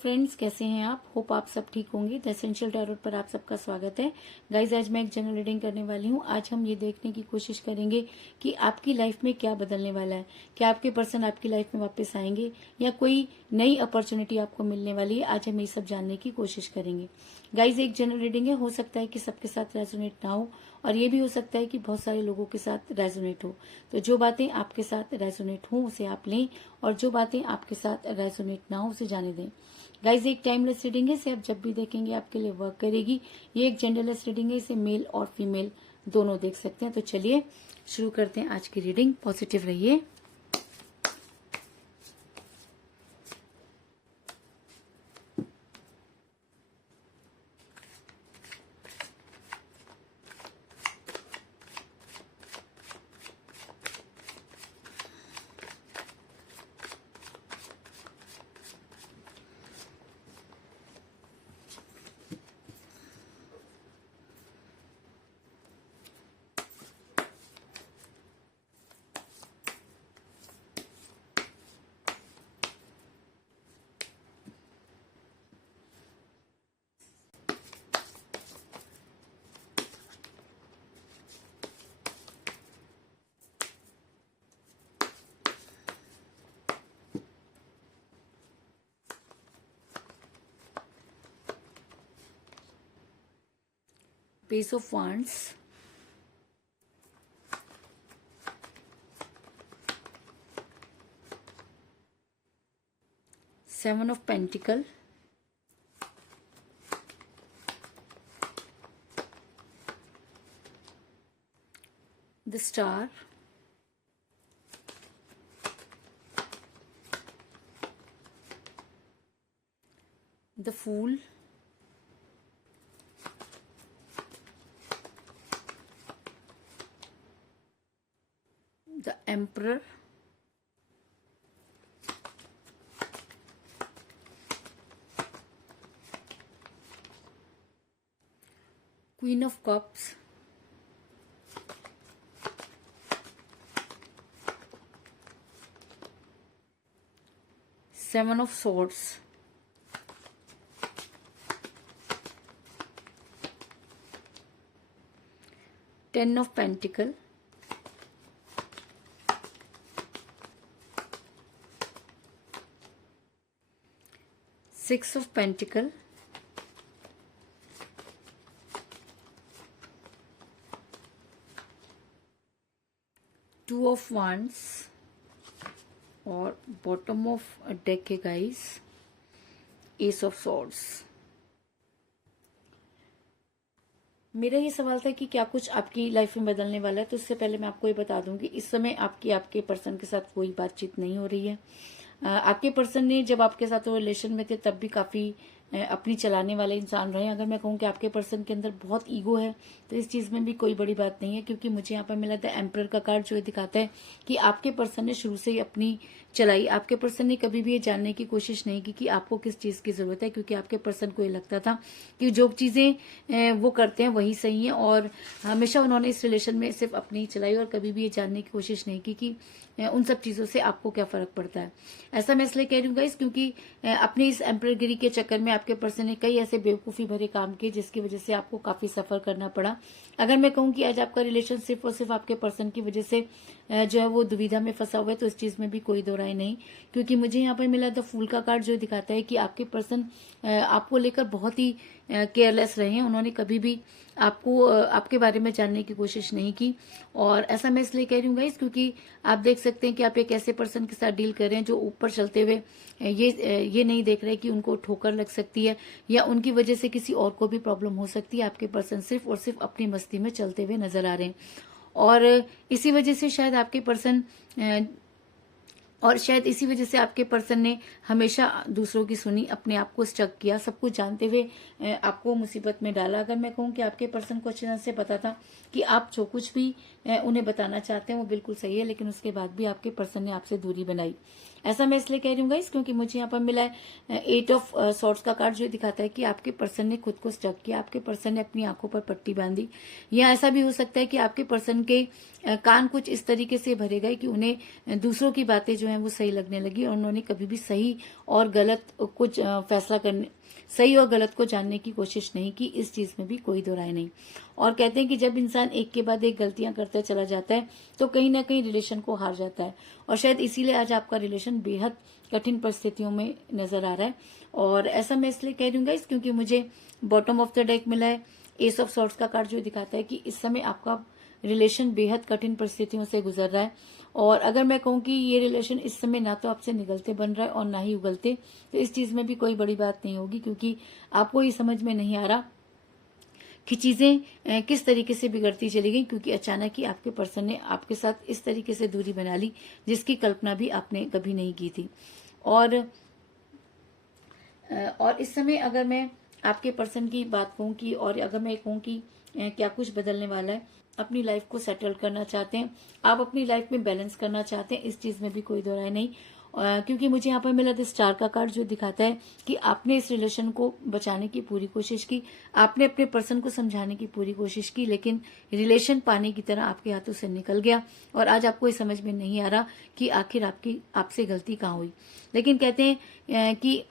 Friends, कैसे हैं आप? होप आप सब ठीक होंगे। द एसेंशियल टैरोट पर आप सबका स्वागत है। गाइज, आज मैं एक जनरल रीडिंग करने वाली हूँ। आज हम ये देखने की कोशिश करेंगे कि आपकी लाइफ में क्या बदलने वाला है। क्या आपके पर्सन आपकी लाइफ में वापस आएंगे या कोई नई अपॉर्चुनिटी आपको मिलने वाली है। आज हम ये सब जानने की कोशिश करेंगे। गाइज, एक जनरल रीडिंग है, हो सकता है कि सबके साथ रेजोनेट ना हो और ये भी हो सकता है कि बहुत सारे लोगों के साथ रेजोनेट हो। तो जो बातें आपके साथ रेजोनेट हो उसे आप लें और जो बातें आपके साथ रेजोनेट ना हो उसे जाने दें। गाइज, एक टाइमलेस रीडिंग है, इसे आप जब भी देखेंगे आपके लिए वर्क करेगी। ये एक जेंडरलेस रीडिंग है, इसे मेल और फीमेल दोनों देख सकते हैं। तो चलिए शुरू करते हैं आज की रीडिंग। पॉजिटिव रहिए। Page of Wands, Seven of Pentacles, the Star, the Fool, the Emperor, Queen of Cups, Seven of Swords, Ten of Pentacles, Six of Pentacles, Two of Wands और बॉटम ऑफ डेक है guys, S of swords. मेरा ये सवाल था कि क्या कुछ आपकी लाइफ में बदलने वाला है। तो इससे पहले मैं आपको ये बता दूंगी, इस समय आपके पर्सन के साथ कोई बातचीत नहीं हो रही है। आपके पर्सन ने जब आपके साथ वो रिलेशन में थे तब भी काफी अपनी चलाने वाले इंसान रहे। अगर मैं कहूँ कि आपके पर्सन के अंदर बहुत ईगो है तो इस चीज में भी कोई बड़ी बात नहीं है, क्योंकि मुझे यहाँ पर मिला था एम्परर का कार्ड, जो ये दिखाता है कि आपके पर्सन ने शुरू से ही अपनी चलाई। आपके पर्सन ने कभी भी ये जानने की कोशिश नहीं की कि आपको किस चीज की जरूरत है, क्योंकि आपके पर्सन को ये लगता था कि जो चीजें वो करते हैं वही सही है और हमेशा उन्होंने इस रिलेशन में सिर्फ अपनी चलाई और कभी भी ये जानने की कोशिश नहीं की कि उन सब चीजों से आपको क्या फर्क पड़ता है। ऐसा मैं इसलिए कह रही हूँ गाइस, क्योंकि अपने इस एम्पररगिरी के चक्कर में आपके पर्सन ने कई ऐसे बेवकूफी भरे काम किए जिसकी वजह से आपको काफी सफर करना पड़ा। अगर मैं कहूँ कि आज आपका रिलेशन सिर्फ और सिर्फ आपके पर्सन की वजह से जो है वो दुविधा में फंसा हुआ है, तो इस चीज में भी कोई दो राय नहीं। क्योंकि मुझे यहाँ पर मिला द फूल का कार्ड, जो दिखाता है कि आपके पर्सन आपको लेकर बहुत ही केयरलेस रहे हैं। उन्होंने कभी भी आपको आपके बारे में जानने की कोशिश नहीं की। और ऐसा मैं इसलिए कह रही हूँ गाइस, क्योंकि आप देख सकते हैं कि आप एक ऐसे पर्सन के साथ डील कर रहे हैं जो ऊपर चलते हुए ये नहीं देख रहे कि उनको ठोकर लग सकती है या उनकी वजह से किसी और को भी प्रॉब्लम हो सकती है। आपके पर्सन सिर्फ और सिर्फ अपनी मस्ती में चलते हुए नजर आ रहे हैं और इसी वजह से शायद आपके पर्सन और शायद इसी वजह से आपके पर्सन ने हमेशा दूसरों की सुनी, अपने आप को स्टक किया, सब कुछ जानते हुए आपको मुसीबत में डाला। अगर मैं कहूँ कि आपके पर्सन को अच्छी तरह से पता था कि आप जो कुछ भी उन्हें बताना चाहते हैं वो बिल्कुल सही है, लेकिन उसके बाद भी आपके पर्सन ने आपसे दूरी बनाई। ऐसा मैं इसलिए कह रही हूँ गाइस क्योंकि मुझे यहाँ पर मिला है 8 ऑफ सॉर्ड्स का कार्ड, जो दिखाता है कि आपके पर्सन ने खुद को स्टक किया, आपके पर्सन ने अपनी आंखों पर पट्टी बांधी। या ऐसा भी हो सकता है कि आपके पर्सन के कान कुछ इस तरीके से भरे गए कि उन्हें दूसरों की बातें जो है वो सही लगने लगी और उन्होंने कभी भी सही और गलत कुछ फैसला करने, सही और गलत को जानने की कोशिश नहीं की। इस चीज में भी कोई दो राय नहीं। और कहते हैं कि जब इंसान एक के बाद एक गलतियां करता चला जाता है तो कहीं ना कहीं रिलेशन को हार जाता है, और शायद इसीलिए आज आपका रिलेशन बेहद कठिन परिस्थितियों में नजर आ रहा है। और ऐसा मैं इसलिए कह रही हूँ गाइस क्योंकि मुझे बॉटम ऑफ द डेक मिला है एस ऑफ सॉर्ड्स का कार्ड, जो दिखाता है कि इस समय आपका रिलेशन बेहद कठिन परिस्थितियों से गुजर रहा है। और अगर मैं कहूँ कि ये रिलेशन इस समय ना तो आपसे निगलते बन रहा है और ना ही उगलते, तो इस चीज में भी कोई बड़ी बात नहीं होगी, क्योंकि आपको ये समझ में नहीं आ रहा कि चीजें किस तरीके से बिगड़ती चली गई, क्योंकि अचानक ही आपके पर्सन ने आपके साथ इस तरीके से दूरी बना ली जिसकी कल्पना भी आपने कभी नहीं की थी। और इस समय अगर मैं आपके पर्सन की बात कहूँ कि, और अगर मैं कहूँ कि क्या कुछ बदलने वाला है, अपनी लाइफ को सेटल करना चाहते हैं, आप अपनी लाइफ में बैलेंस करना चाहते हैं, इस चीज में भी कोई दो राय नहीं। क्योंकि मुझे यहाँ पर मिला द स्टार का कार्ड, जो दिखाता है कि आपने इस रिलेशन को बचाने की पूरी कोशिश की, आपने अपने पर्सन को समझाने की पूरी कोशिश की, लेकिन रिलेशन पानी की तरह आपके हाथों से निकल गया और आज आपको ये समझ में नहीं आ रहा कि आखिर आपसे गलती कहाँ हुई। लेकिन कहते हैं कि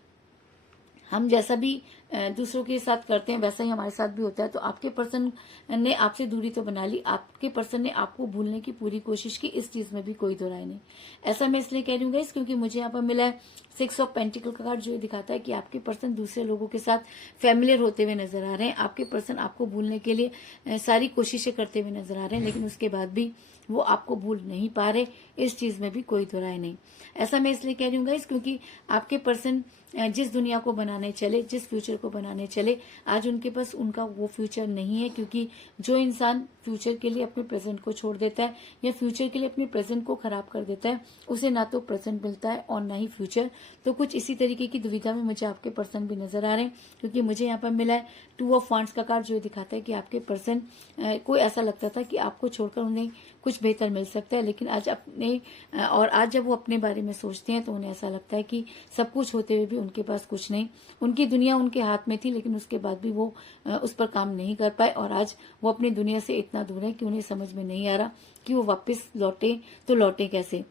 हम जैसा भी दूसरों के साथ करते हैं वैसा ही हमारे साथ भी होता है। तो आपके पर्सन ने आपसे दूरी तो बना ली, आपके पर्सन ने आपको भूलने की पूरी कोशिश की, इस चीज में भी कोई दो राय नहीं। ऐसा मैं इसलिए कह रही हूँ गाइस क्योंकि मुझे यहाँ पर मिला है 6 ऑफ पेंटिकल का कार्ड, जो दिखाता है कि आपके पर्सन दूसरे लोगों के साथ फैमिलियर होते हुए नजर आ रहे हैं। आपके पर्सन आपको भूलने के लिए सारी कोशिशें करते हुए नजर आ रहे हैं, लेकिन उसके बाद भी वो आपको भूल नहीं पा रहे, इस चीज में भी कोई दो राय नहीं। ऐसा मैं इसलिए कह रही हूँ गाइस क्योंकि आपके पर्सन जिस दुनिया को बनाने चले, जिस फ्यूचर को बनाने चले, आज उनके पास उनका वो फ्यूचर नहीं है। क्योंकि जो इंसान फ्यूचर के लिए अपने प्रेजेंट को छोड़ देता है या फ्यूचर के लिए अपने प्रेजेंट को खराब कर देता है, उसे ना तो प्रेजेंट मिलता है और ना ही फ्यूचर। तो कुछ इसी तरीके की दुविधा में मुझे आपके पर्सन भी नजर आ रहे हैं, क्योंकि मुझे यहाँ पर मिला है 2 ऑफ वांड्स का कार्ड, जो दिखाता है कि आपके पर्सन को ऐसा लगता था कि आपको छोड़कर उन्हें कुछ बेहतर मिल सकता है, लेकिन आज जब वो अपने बारे में सोचते हैं तो उन्हें ऐसा लगता है कि सब कुछ होते हुए भी उनके पास कुछ नहीं। उनकी दुनिया उनके हाथ में थी, लेकिन उसके बाद भी वो उस पर काम नहीं कर पाए, और आज वो अपनी दुनिया से इतना दूर है कि उन्हें समझ में नहीं आ रहा कि वो वापस लौटे तो लौटे कैसे।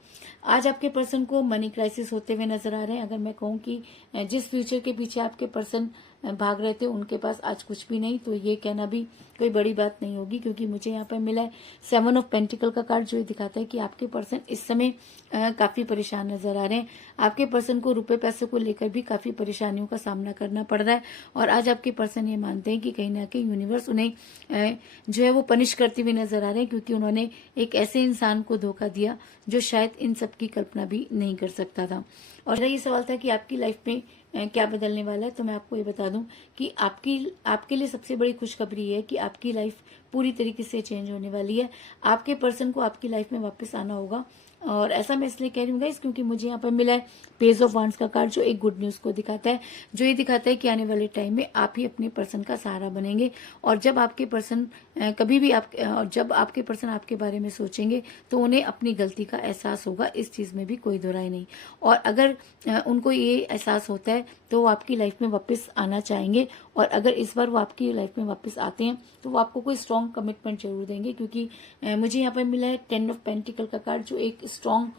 आज आपके पर्सन को मनी क्राइसिस होते हुए नजर आ रहे हैं। अगर मैं कहूँ कि जिस फ्यूचर के पीछे आपके पर्सन भाग रहे थे उनके पास आज कुछ भी नहीं, तो ये कहना भी कोई बड़ी बात नहीं होगी, क्योंकि मुझे यहाँ पर मिला है 7 ऑफ पेंटिकल का कार्ड, जो दिखाता है कि आपके पर्सन इस समय काफी परेशान नजर आ रहे हैं। आपके पर्सन को रुपए पैसे को लेकर भी काफी परेशानियों का सामना करना पड़ रहा है, और आज आपके पर्सन ये मानते हैं कि कहीं ना कहीं यूनिवर्स उन्हें जो है वो पनिश करते हुए नजर आ रहे हैं, क्योंकि उन्होंने एक ऐसे इंसान को धोखा दिया जो शायद इन सब की कल्पना भी नहीं कर सकता था। और ये सवाल था कि आपकी लाइफ में क्या बदलने वाला है, तो मैं आपको ये बता दूं कि आपके लिए सबसे बड़ी खुशखबरी है कि आपकी लाइफ पूरी तरीके से चेंज होने वाली है। आपके पर्सन को आपकी लाइफ में वापस आना होगा, और ऐसा मैं इसलिए कह रही हूँ गाइस क्योंकि मुझे यहाँ पर मिला है पेज ऑफ वांड्स का कार्ड, जो एक गुड न्यूज को दिखाता है, जो ये दिखाता है कि आने वाले टाइम में आप ही अपने पर्सन का सहारा बनेंगे। और जब आपके पर्सन जब आपके पर्सन आपके बारे में सोचेंगे तो उन्हें अपनी गलती का एहसास होगा, इस चीज में भी कोई दो राय नहीं। और अगर उनको ये एहसास होता है तो वो आपकी लाइफ में वापस आना चाहेंगे, और अगर इस बार वो आपकी लाइफ में वापस आते हैं तो वो आपको कोई स्ट्रॉन्ग कमिटमेंट जरूर देंगे, क्योंकि मुझे यहाँ पर मिला है 10 ऑफ पेंटिकल का कार्ड, जो एक स्ट्रॉन्ग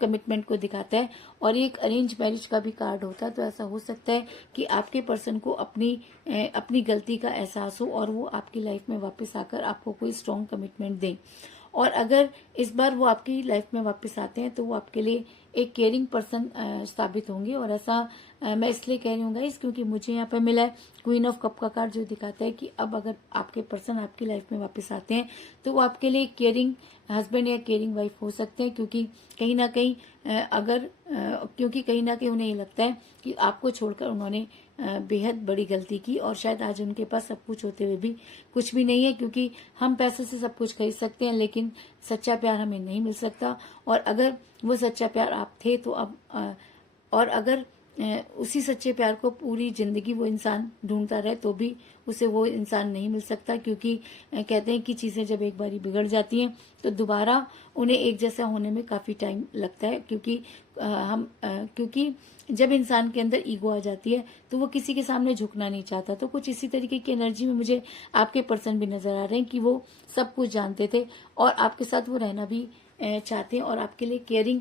कमिटमेंट को दिखाता है, और एक अरेंज मैरिज का भी कार्ड होता है। तो ऐसा हो सकता है कि आपके पर्सन को अपनी गलती का एहसास हो और वो आपकी लाइफ में वापस आकर आपको कोई स्ट्रॉन्ग कमिटमेंट दें। और अगर इस बार वो आपकी लाइफ में वापस आते हैं तो वो आपके लिए एक केयरिंग पर्सन साबित होंगे। और ऐसा मैं इसलिए कह रही हूँ गाइस क्योंकि मुझे यहाँ पर मिला है क्वीन ऑफ कप का कार्ड, जो दिखाता है कि अब अगर आपके पर्सन आपकी लाइफ में वापस आते हैं तो वो आपके लिए केयरिंग हस्बैंड या केयरिंग वाइफ हो सकते हैं, क्योंकि कहीं ना कहीं उन्हें ये लगता है कि आपको छोड़कर उन्होंने बेहद बड़ी गलती की, और शायद आज उनके पास सब कुछ होते हुए भी कुछ भी नहीं है। क्योंकि हम पैसे से सब कुछ खरीद सकते हैं, लेकिन सच्चा प्यार हमें नहीं मिल सकता। और अगर वो सच्चा प्यार आप थे तो अब और अगर उसी सच्चे प्यार को पूरी जिंदगी वो इंसान ढूंढता रहे तो भी उसे वो इंसान नहीं मिल सकता, क्योंकि कहते हैं कि चीजें जब एक बारी बिगड़ जाती हैं तो दोबारा उन्हें एक जैसा होने में काफी टाइम लगता है, क्योंकि जब इंसान के अंदर ईगो आ जाती है तो वो किसी के सामने झुकना नहीं चाहता। तो कुछ इसी तरीके की एनर्जी में मुझे आपके पर्सन भी नजर आ रहे हैं कि वो सब कुछ जानते थे और आपके साथ वो रहना भी चाहते हैं और आपके लिए केयरिंग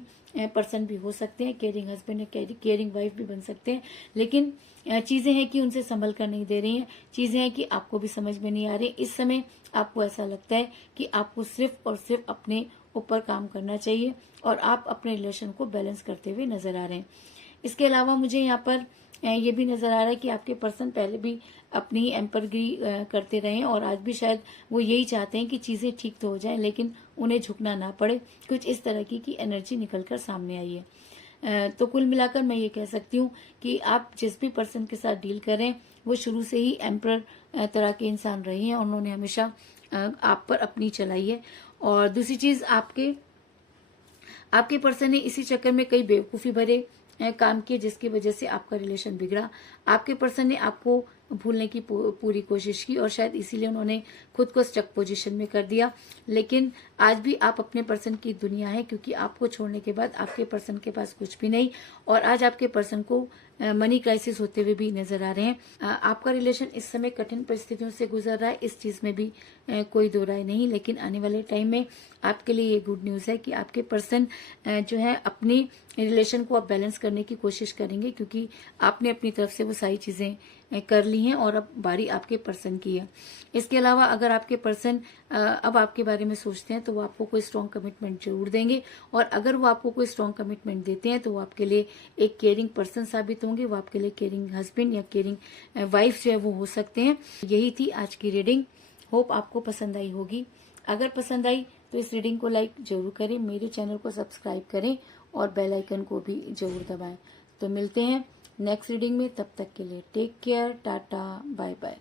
पर्सन भी हो सकते हैं, केयरिंग हस्बैंड या केयरिंग वाइफ भी बन सकते हैं। लेकिन चीजें हैं कि उनसे संभल कर नहीं दे रही हैं, चीजें हैं कि आपको भी समझ में नहीं आ रही। इस समय आपको ऐसा लगता है कि आपको सिर्फ और सिर्फ अपने ऊपर काम करना चाहिए और आप अपने रिलेशन को बैलेंस करते हुए नजर आ रहे हैं। इसके अलावा मुझे यहाँ पर ये भी नजर आ रहा है कि आपके पर्सन पहले भी अपनी एम्परगिरी करते रहे और आज भी शायद वो यही चाहते हैं कि चीजें ठीक तो हो जाएं, लेकिन उन्हें झुकना ना पड़े। कुछ इस तरह की एनर्जी निकलकर सामने आई है। तो कुल मिलाकर मैं ये कह सकती हूँ कि आप जिस भी पर्सन के साथ डील करें वो शुरू से ही एम्पर तरह के इंसान रहे हैं और उन्होंने हमेशा आप पर अपनी चलाई है। और दूसरी चीज, आपके पर्सन ने इसी चक्कर में कई बेवकूफी भरे काम किए जिसकी वजह से आपका रिलेशन बिगड़ा। आपके पर्सन ने आपको भूलने की पूरी कोशिश की और शायद इसीलिए उन्होंने खुद को स्टक पोजीशन में कर दिया। लेकिन आज भी आप अपने पर्सन की दुनिया है, क्योंकि आपको छोड़ने के बाद आपके पर्सन के पास कुछ भी नहीं और आज आपके पर्सन को मनी क्राइसिस होते हुए भी नजर आ रहे हैं। आपका रिलेशन इस समय कठिन परिस्थितियों से गुजर रहा है, इस चीज में भी कोई दो राय नहीं। लेकिन आने वाले टाइम में आपके लिए ये गुड न्यूज है कि आपके पर्सन जो है अपनी रिलेशन को अब बैलेंस करने की कोशिश करेंगे, क्योंकि आपने अपनी तरफ से वो सारी चीजें कर ली हैं और अब बारी आपके पर्सन की है। इसके अलावा अगर आपके पर्सन अब आपके बारे में सोचते हैं तो वो आपको कोई स्ट्रॉन्ग कमिटमेंट जरूर देंगे और अगर वो आपको कोई स्ट्रॉन्ग कमिटमेंट देते हैं तो वो आपके लिए एक केयरिंग पर्सन साबित होंगे, वो आपके लिए केयरिंग हस्बैंड या केयरिंग वाइफ जो है वो हो सकते हैं। यही थी आज की रीडिंग, होप आपको पसंद आई होगी। अगर पसंद आई तो इस रीडिंग को लाइक जरूर करें, मेरे चैनल को सब्सक्राइब करें और बेल आइकन को भी जरूर दबाएं। तो मिलते हैं नेक्स्ट रीडिंग में, तब तक के लिए take care, tata, bye bye.